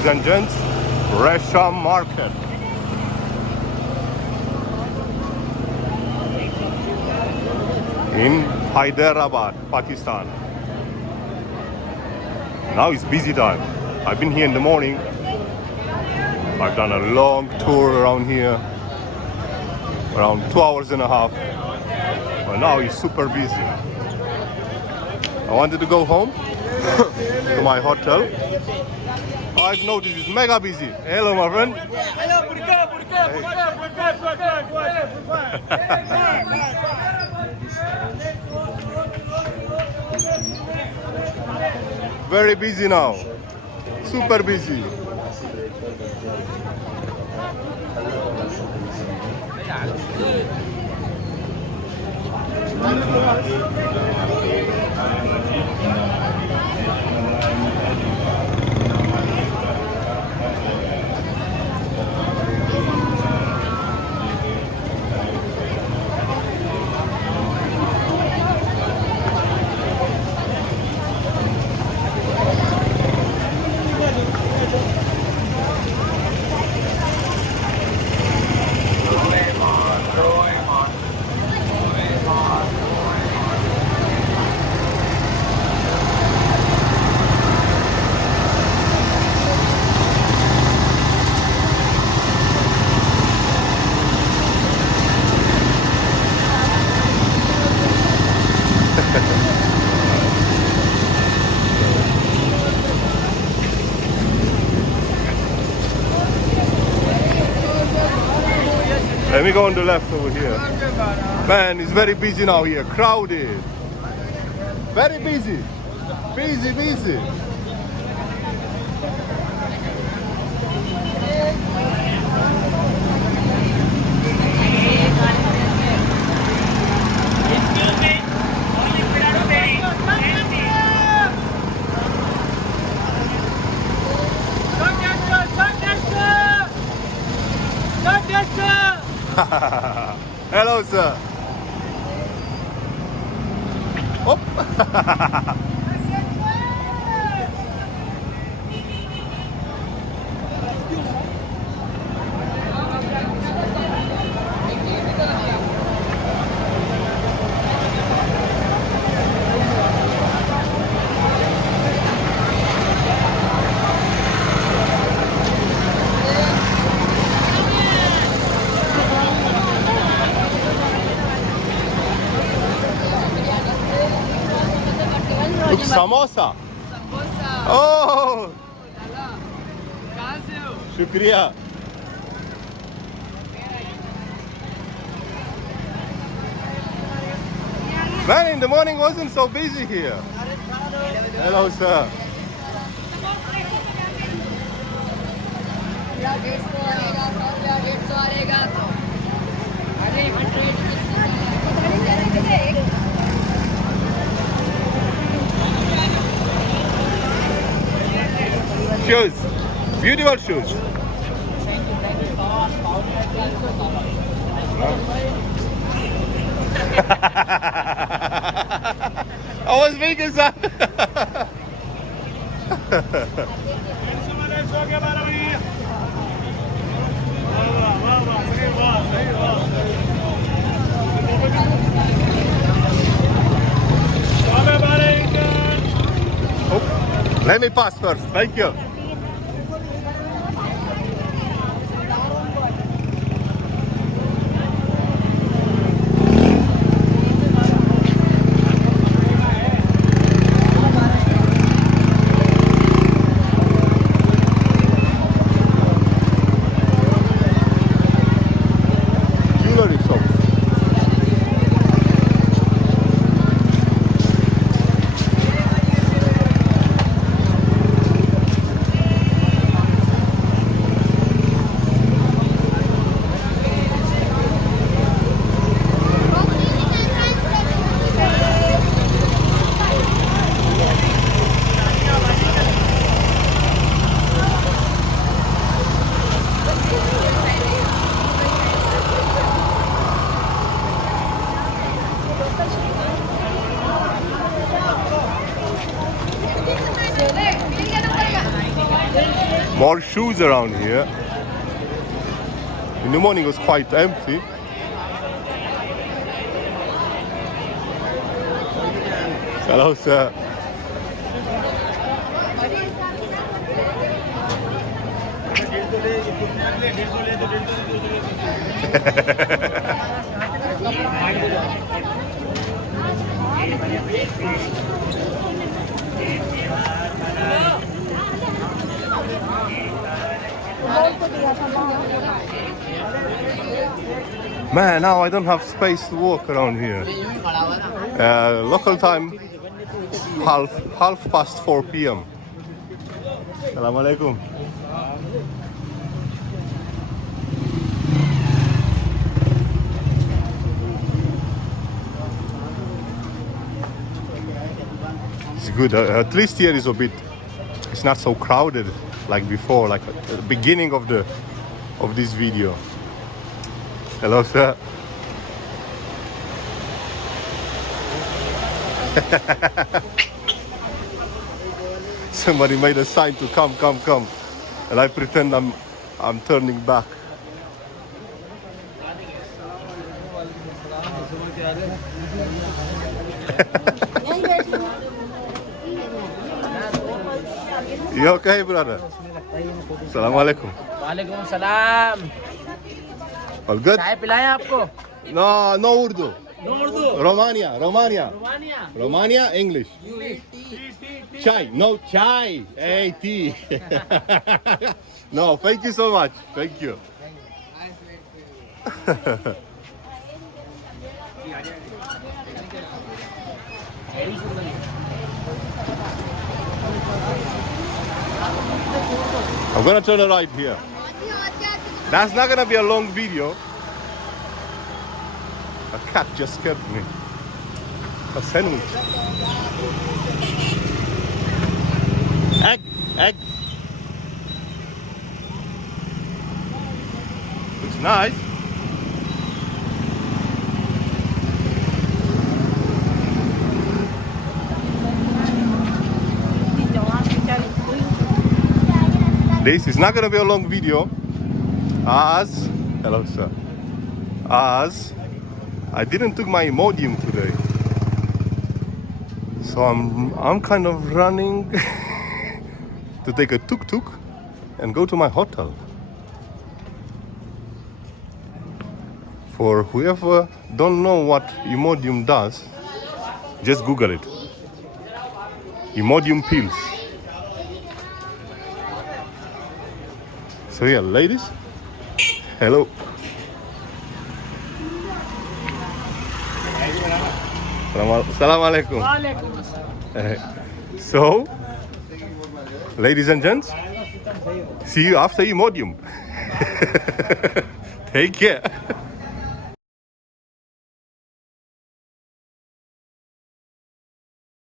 Ladies and gents, Resham Market. In Hyderabad, Pakistan. Now it's busy time. I've been here in the morning. I've done a long tour around here, around 2 hours and a half. But now it's super busy. I wanted to go home to my hotel. I've noticed it's mega busy. Hello, my friend. Very busy now. Super busy. Let me go on the left over here. Man, it's very busy now here. Crowded. Very busy. Busy, busy. Hello, sir. Oh. Samosa. Oh, shukriya. Man, in the morning wasn't so busy here. Hello, sir. Shoes, beautiful shoes. I was making some. Oh, let me pass first. Thank you. More shoes around here. In the morning it was quite empty. Hello, sir. Man, now I don't have space to walk around here. Local time, half past 4 p.m. Assalamu alaikum. It's good. At least here is a bit. It's not so crowded like before, like at the beginning of this video. Hello, sir. Somebody made a sign to come, and I pretend I'm turning back. You okay, brother? Assalamu alaikum. वालेकुम सलाम। All good? चाय पिलाएं आपको? No Urdu. No Urdu. Romania, English. Chai, no chai. Hey, tea. No, thank you so much. Thank you. I'm gonna turn a right here. That's not gonna be a long video. A cat just scared me. A sandwich. Egg. Looks nice. This is not gonna be a long video, hello sir, as I didn't took my Imodium today, so I'm kind of running to take a tuk-tuk and go to my hotel. For whoever don't know what Imodium does, just Google it. Imodium pills. So yeah, ladies, hello. Assalamu alaikum. So, ladies and gents, see you after Imodium. Take care.